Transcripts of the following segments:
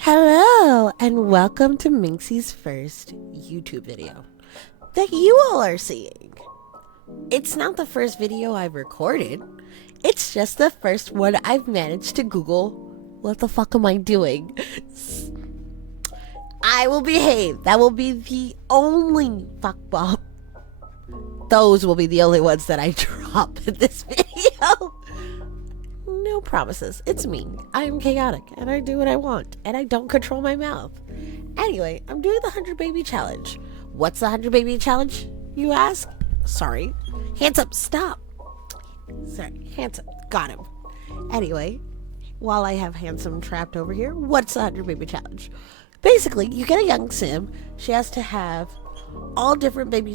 Hello, and welcome to Minxie's first YouTube video that you all are seeing. It's not the first video I've recorded, it's just the first one I've managed to Google, what the fuck am I doing? I will behave. That will be the only fuck bomb. Those will be the only ones that I drop in this video. No promises. It's me. I'm chaotic and I do what I want and I don't control my mouth. Anyway, I'm doing the 100 baby challenge. What's the 100 baby challenge, you ask? Sorry. Hands up, stop. Sorry, hands up. Got him. Anyway, while I have Handsome trapped over here, what's the 100 baby challenge? Basically, you get a young sim. She has to have all different baby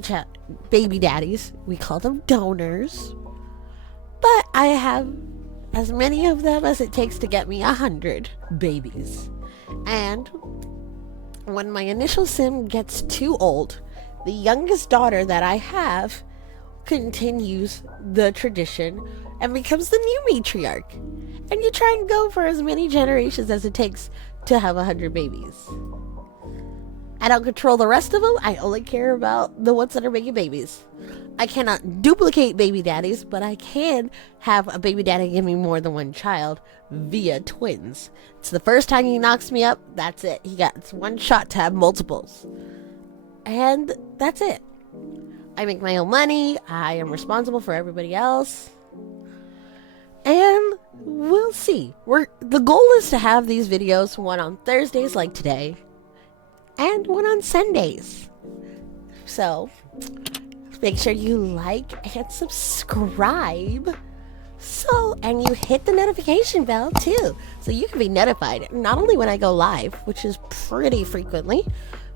daddies. We call them donors. But I have as many of them as it takes to get me 100 babies. And when my initial sim gets too old, the youngest daughter that I have continues the tradition and becomes the new matriarch. And you try and go for as many generations as it takes to have 100 babies. I don't control the rest of them. I only care about the ones that are making babies. I cannot duplicate baby daddies, but I can have a baby daddy give me more than one child via twins. It's the first time he knocks me up, that's it. He got one shot to have multiples. And that's it. I make my own money. I am responsible for everybody else. And we'll see. The goal is to have these videos, one on Thursdays like today, and one on Sundays. So make sure you like and subscribe. And you hit the notification bell too, so you can be notified not only when I go live, which is pretty frequently,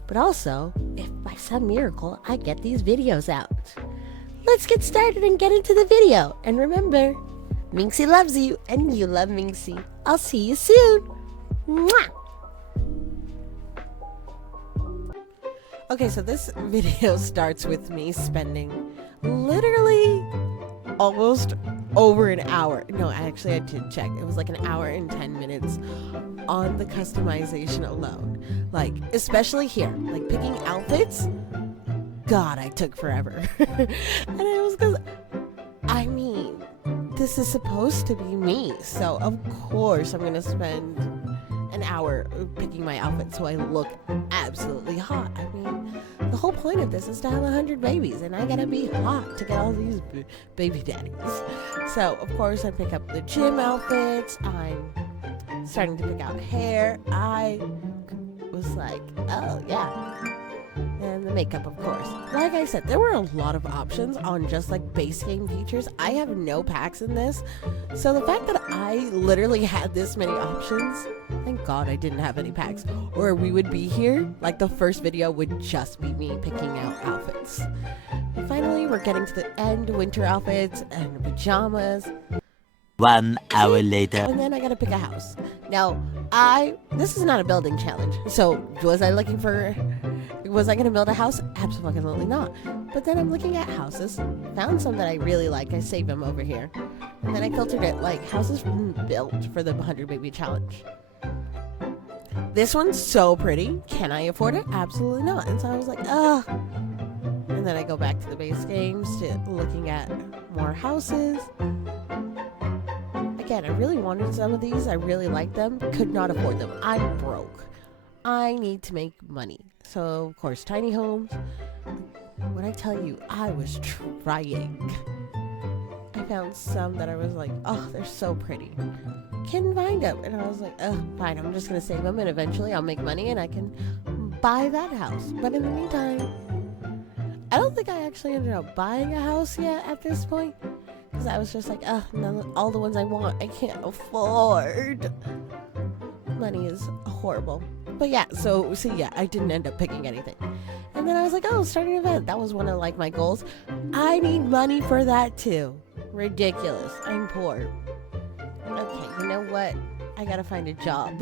but also if by some miracle I get these videos out. Let's get started and get into the video. And remember, Minxie loves you and you love Minxie. I'll see you soon. Mwah! Okay, so this video starts with me spending literally almost over an hour. No, actually I did check. It was like an hour and 10 minutes on the customization alone. Like, especially here, like picking outfits. God, I took forever. And it was because, I mean, this is supposed to be me. So, of course, I'm going to spend an hour picking my outfit so I look absolutely hot. I mean, the whole point of this is to have 100 babies, and I gotta be hot to get all these baby daddies. So, of course, I pick up the gym outfits. I'm starting to pick out hair. I was like, oh, yeah. And the makeup, of course. Like I said, there were a lot of options on just like base game features. I have no packs in this. So the fact that I literally had this many options, thank God I didn't have any packs, or we would be here, like the first video would just be me picking out outfits. And finally, we're getting to the end, winter outfits and pajamas. 1 hour later. And then I gotta pick a house. Now, this is not a building challenge. So was I gonna build a house? Absolutely not. But then I'm looking at houses, found some that I really like. I saved them over here. And then I filtered it like houses built for the 100 baby challenge. This one's so pretty. Can I afford it? Absolutely not. And so I was like, ugh. And then I go back to the base games to looking at more houses. Again, I really wanted some of these. I really liked them. Could not afford them. I'm broke. I need to make money. So, of course, tiny homes. When I tell you, I was trying. I found some that I was like, oh, they're so pretty. Can find them. And I was like, oh, fine, I'm just going to save them. And eventually I'll make money and I can buy that house. But in the meantime, I don't think I actually ended up buying a house yet at this point. Because I was just like, all the ones I want, I can't afford. Money is horrible. But yeah, so I didn't end up picking anything. And then I was like, oh, start an event. That was one of like my goals. I need money for that too. Ridiculous. I'm poor. Okay, you know what? I gotta find a job.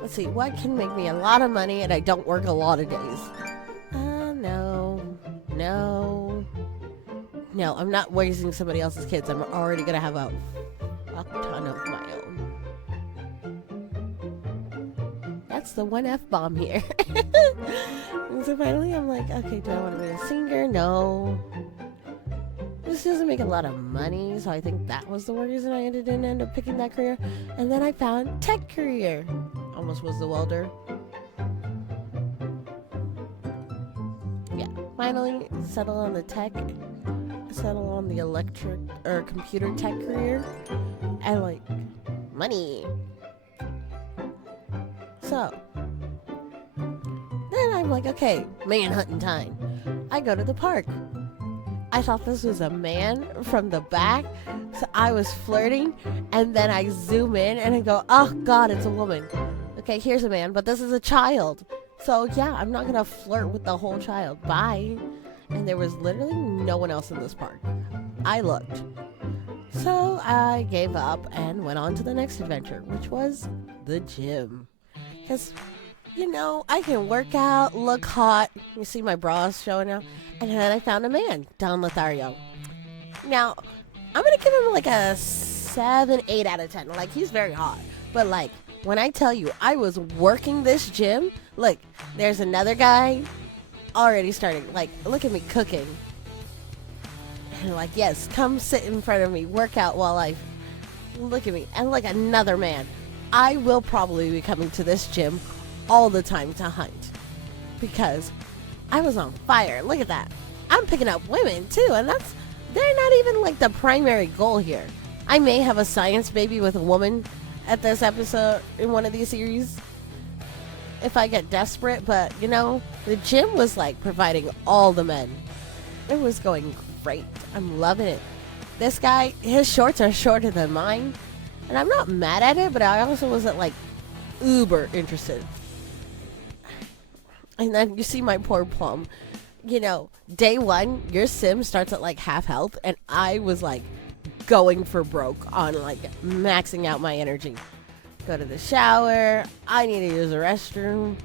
Let's see, what can make me a lot of money and I don't work a lot of days? No, I'm not raising somebody else's kids. I'm already gonna have a fuck ton of my own. That's the one F-bomb here. And so finally I'm like, okay, do I want to be a singer? No. This doesn't make a lot of money, so I think that was the reason I didn't end up picking that career. And then I found tech career. Almost was the welder. Yeah, finally settle on the electric or computer tech career. And like, money. So, then I'm like, okay, manhunting time. I go to the park. I thought this was a man from the back, so I was flirting, and then I zoom in and I go, oh god, it's a woman. Okay, here's a man, but this is a child. So yeah, I'm not gonna flirt with the whole child. Bye. And there was literally no one else in this park. I looked. So I gave up and went on to the next adventure, which was the gym. Because, you know, I can work out, look hot. You see my bras showing now? And then I found a man, Don Lothario. Now, I'm going to give him like a 7, 8 out of 10. Like, he's very hot. But, like, when I tell you I was working this gym, look, there's another guy already starting. Like, look at me cooking. And, like, yes, come sit in front of me, work out while I... Look at me. And, like, another man. I will probably be coming to this gym all the time to hunt. Because I was on fire. Look at that. I'm picking up women, too. And they're not even, like, the primary goal here. I may have a science baby with a woman at this episode in one of these series if I get desperate, but you know, the gym was like providing all the men. It was going great. I'm loving it. This guy, his shorts are shorter than mine, and I'm not mad at it, but I also wasn't like uber interested. And then you see my poor plum. You know, day one, your sim starts at like half health, and I was like going for broke on like maxing out my energy. Go to the shower. I need to use the restroom.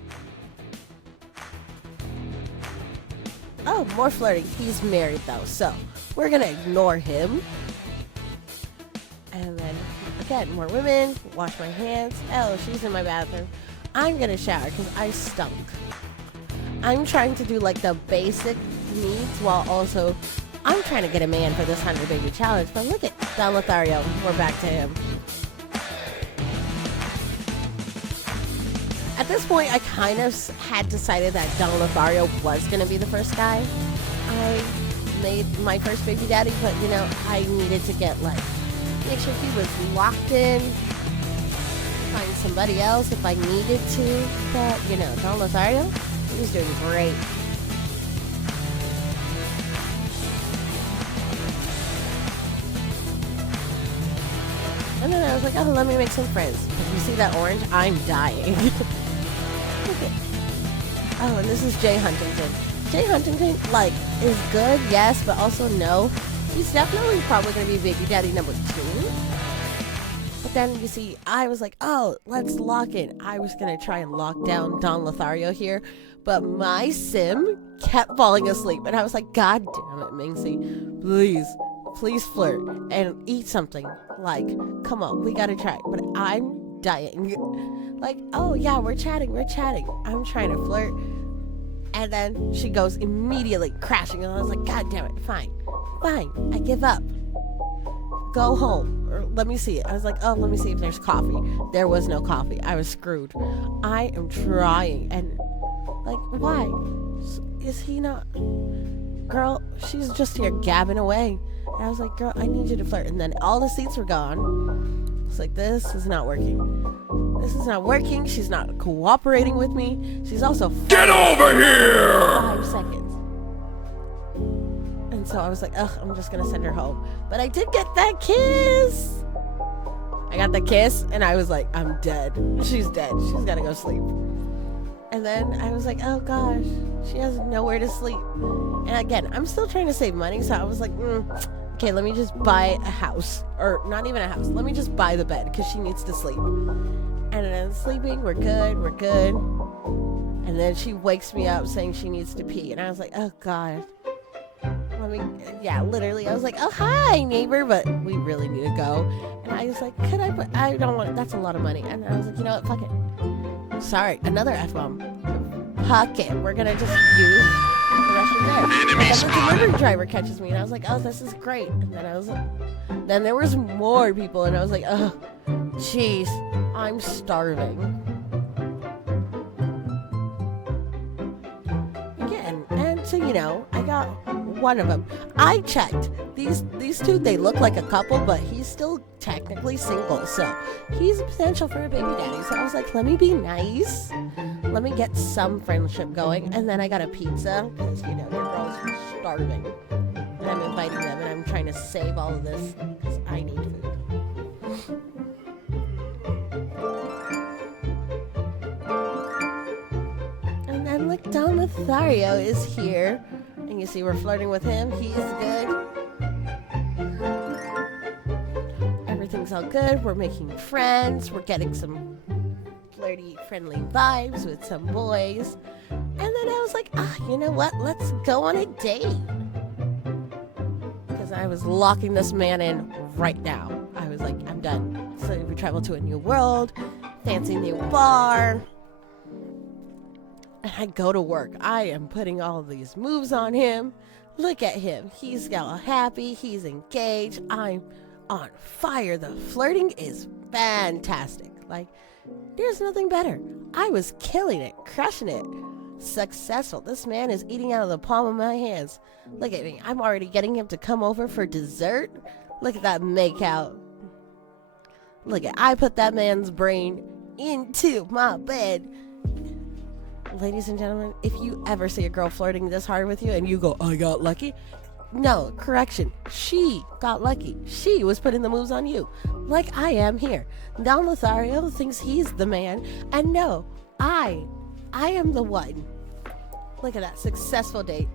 Oh, more flirting. He's married though, so we're gonna ignore him. And then again, more women. Wash my hands. Oh, she's in my bathroom. I'm gonna shower because I stunk. I'm trying to do like the basic needs while also I'm trying to get a man for this 100 baby challenge. But look at Don Lothario. We're back to him. At this point, I kind of had decided that Don Lothario was going to be the first guy. I made my first baby daddy, but you know, I needed to get like, make sure he was locked in, find somebody else if I needed to. But you know, Don Lothario, he's doing great. And then I was like, oh, let me make some friends. You see that orange? I'm dying. Oh, and this is Jay Huntington. Jay Huntington, like, is good, yes, but also no. He's definitely probably going to be baby daddy number 2. But then, you see, I was like, oh, let's lock in. I was going to try and lock down Don Lothario here, but my sim kept falling asleep. And I was like, God damn it, Minxie. Please flirt and eat something. Like, come on, we got to try. But I'm dying. Like, oh yeah, we're chatting. I'm trying to flirt. And then she goes immediately crashing. And I was like, God damn it, fine, I give up. Go home. Or let me see it. I was like, oh, let me see if there's coffee. There was no coffee. I was screwed. I am trying. And like, why? Is he not? Girl, she's just here gabbing away. And I was like, girl, I need you to flirt. And then all the seats were gone. It's like, this is not working. She's not cooperating with me. She's also get over here 5 seconds. And so I was like, ugh, I'm just gonna send her home. But I did get that kiss. I got the kiss, and I was like, I'm dead. She's dead. She's gotta go sleep. And then I was like, oh gosh, she has nowhere to sleep. And again, I'm still trying to save money, so I was like, okay, let me just buy a house. Or not even a house. Let me just buy the bed, because she needs to sleep. And then sleeping, we're good. And then she wakes me up saying she needs to pee. And I was like, oh god. Literally, I was like, oh hi neighbor, but we really need to go. And I was like, I don't want, that's a lot of money. And I was like, you know what, fuck it. sorry, another F-bomb. Huck it. We're gonna just use the restroom there. And then the delivery driver catches me, and I was like, oh, this is great. And then there was more people, and I was like, oh, jeez, I'm starving. Again, and so, I got one of them. I checked. These two, they look like a couple, but he's still technically single, so he's a potential for a baby daddy. So I was like, let me be nice. Let me get some friendship going. And then I got a pizza, because, your girl's starving. And I'm inviting them, and I'm trying to save all of this, because I need food. And then, look, Don Lothario is here. And you see we're flirting with him. He's good. Everything's all good. We're making friends. We're getting some flirty, friendly vibes with some boys. And then I was like, you know what? Let's go on a date. Because I was locking this man in right now. I was like, I'm done. So we travel to a new world, fancy new bar. And I go to work. I am putting all of these moves on him. Look at him. He's all happy. He's engaged. I'm on fire. The flirting is fantastic. Like, there's nothing better. I was killing it, crushing it. Successful. This man is eating out of the palm of my hands. Look at me. I'm already getting him to come over for dessert. Look at that makeout. Look at, I put that man's brain into my bed. Ladies and gentlemen, if you ever see a girl flirting this hard with you and you go, I got lucky. No, correction. She got lucky. She was putting the moves on you. Like I am here. Don Lothario thinks he's the man. And no, I am the one. Look at that successful date.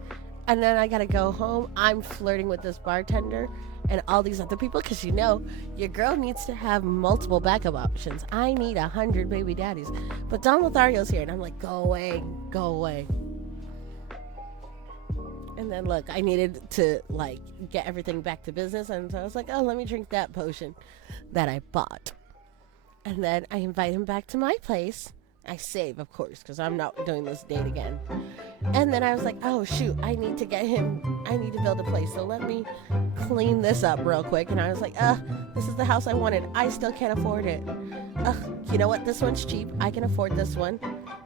And then I gotta go home. I'm flirting with this bartender and all these other people because your girl needs to have multiple backup options. I need 100 baby daddies. But Don Lothario's here and I'm like, go away, go away. And then look, I needed to get everything back to business. And so I was like, oh, let me drink that potion that I bought. And then I invite him back to my place. I save, of course, because I'm not doing this date again. And then I was like, oh, shoot, I need to build a place. So let me clean this up real quick. And I was like, this is the house I wanted. I still can't afford it. You know what? This one's cheap. I can afford this one.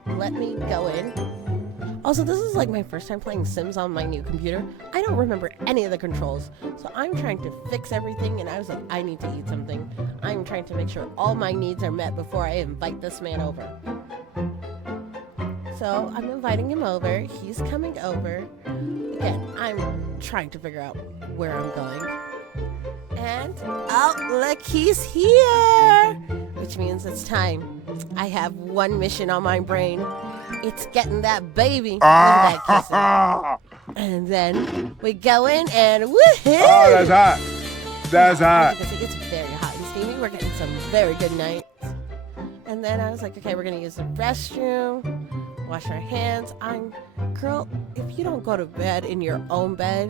Let me go in. Also, this is my first time playing Sims on my new computer. I don't remember any of the controls. So I'm trying to fix everything. And I was like, I need to eat something. I'm trying to make sure all my needs are met before I invite this man over. So I'm inviting him over. He's coming over. Again, I'm trying to figure out where I'm going. And, oh, look, he's here. Which means it's time. I have one mission on my brain. It's getting that baby. Look at that kissing. And then we go in and woohoo! Oh, that's hot. That's hot. It's very hot and steamy. We're getting some very good nights. And then I was like, okay, we're going to use the restroom. Wash our hands. Girl, if you don't go to bed in your own bed,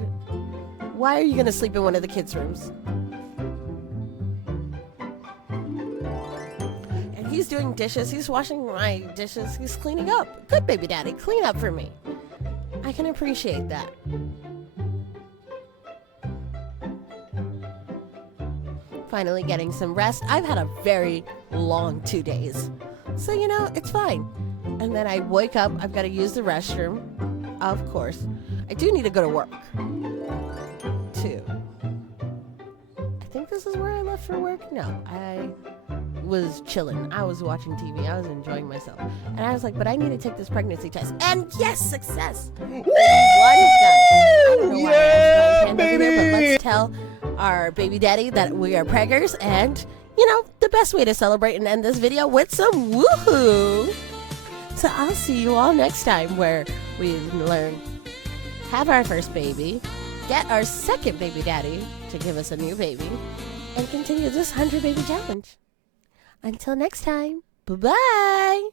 why are you going to sleep in one of the kids' rooms? And he's doing dishes. He's washing my dishes. He's cleaning up. Good baby daddy. Clean up for me. I can appreciate that. Finally getting some rest. I've had a very long 2 days. So, it's fine. And then I wake up. I've got to use the restroom. Of course. I do need to go to work. Too. I think this is where I left for work. No, I was chilling. I was watching TV. I was enjoying myself. And I was like, but I need to take this pregnancy test. And yes, success. One done. I don't know why I have baby. Here, but let's tell our baby daddy that we are preggers. And, the best way to celebrate and end this video with some woohoo. So I'll see you all next time where we learn, have our first baby, get our second baby daddy to give us a new baby, and continue this 100 baby challenge. Until next time, bye-bye.